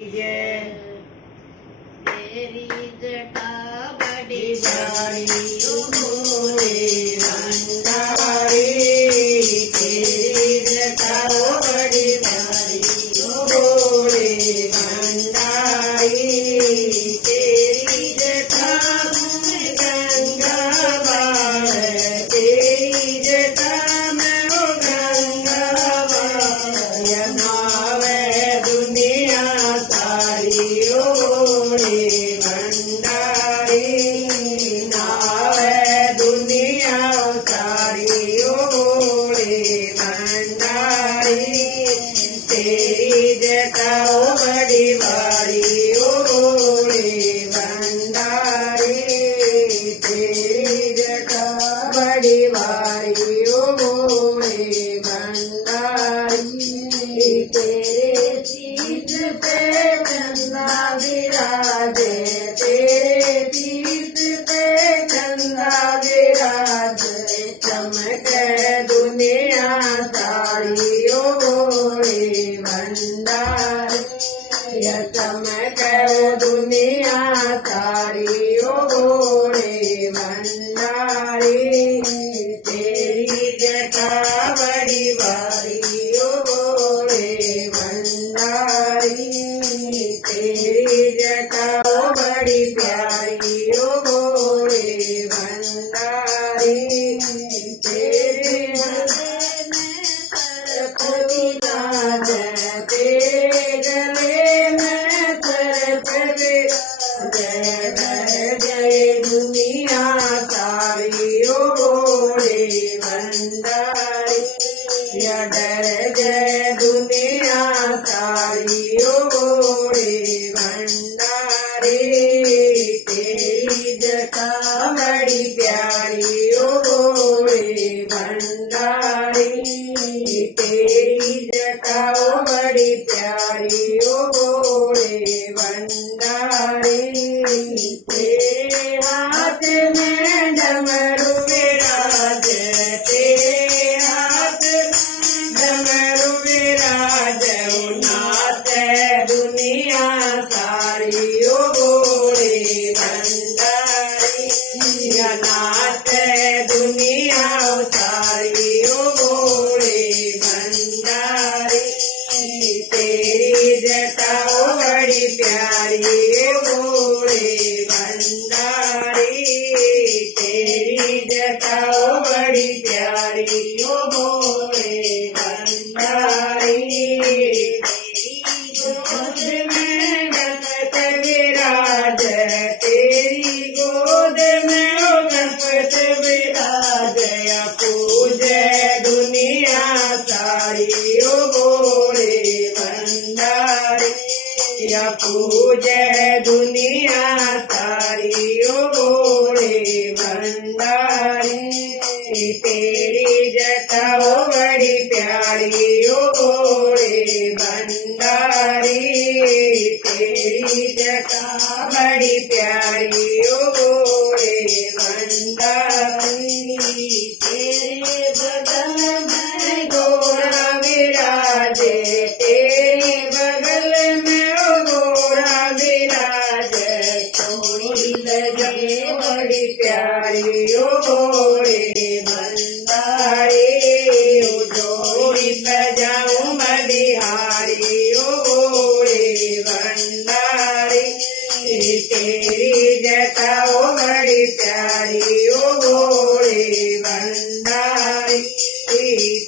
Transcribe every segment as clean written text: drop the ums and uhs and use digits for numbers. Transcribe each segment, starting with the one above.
तेरी जटा बड़ी बड़ी ओ भोले भंडारी, तेरी जटा बड़ी बड़ी ओ भोले भंडारी, तेरी जटा में गंगा बाण, तेरी जटा में ओ गंगा बाण, नहावे दुनिया सारी ओ भोले भंडारी, नहावे दुनिया सारी ओ भोले भंडारी, तेरी जटा बड़ी बड़ी ओ भोले भंडारी, तेरी जटा बड़ी बड़ी ओ भोले भंडारी, तेरे तीर्थ पे चंदा विराजे, तेरे तीर्थ पे चंदा विराजे, चमके दुनिया सारी ओ भोले भंडारी, चमके दुनिया सारी ओ भोले भंडारी, तेरी जटा बड़ी बड़ी ओ भोले भंडारी, तेरी जटा बड़ी प्यारी ओ भोले भंडारी, तेरे गले में सरस्वती नाच, तेरे गले में सरस्वती जय जय जय दुनिया सारी ओ भोले भंडारी, डर जय दुनिया सारी ओ भोले भंडारी, तेरी जटा बड़ी प्यारी ओ भोले भंडारी, तेरी जटा बड़ी प्यारी ओ भोले भंडारी, तेरे हाथ में डमरू विराज, तेरे हाथ डमरू विराज, नाच दुनिया सारी ओ भोले भंडारी, नाच दुनिया सारी ओ भोले भंडारी, तेरी जटा बड़ी प्यारी ओ भोले भंडारी, तेरी जटा बड़ी प्यारी ओ भोले भंडारी, तेरी गोद में गणपत विराज, तेरी गोद में ओ गणपत विराज, पूजे दुनिया सारी ओ भोले भंडारी, पूजे दुनिया सारी ओ भोले भंडारी, तेरी जटा बड़ी प्यारी ओ भोले भंडारी, तेरी जटा बड़ी प्यारी ओ भोले भंडारी, तेरे बगल में घोड़ा विराजे, तेरे बगल में ओ घोड़ा विराजे, छोड़ी लगे बड़ी प्यारी ओ भोले भंडारी, जोड़ी बजाऊं बलिहारी ओ भोले भंडारी, तेरी जटा बड़ी प्यारी ओ भोले भंडारी,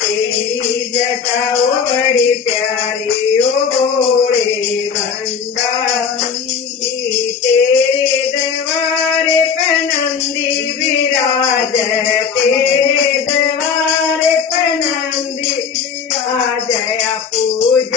तेरी जटा बड़ी प्यारी ओ भोले भंडारी, तेरे दरबार पे नंदी विराज, तेरे दरबार पे नंदी विराज, पूज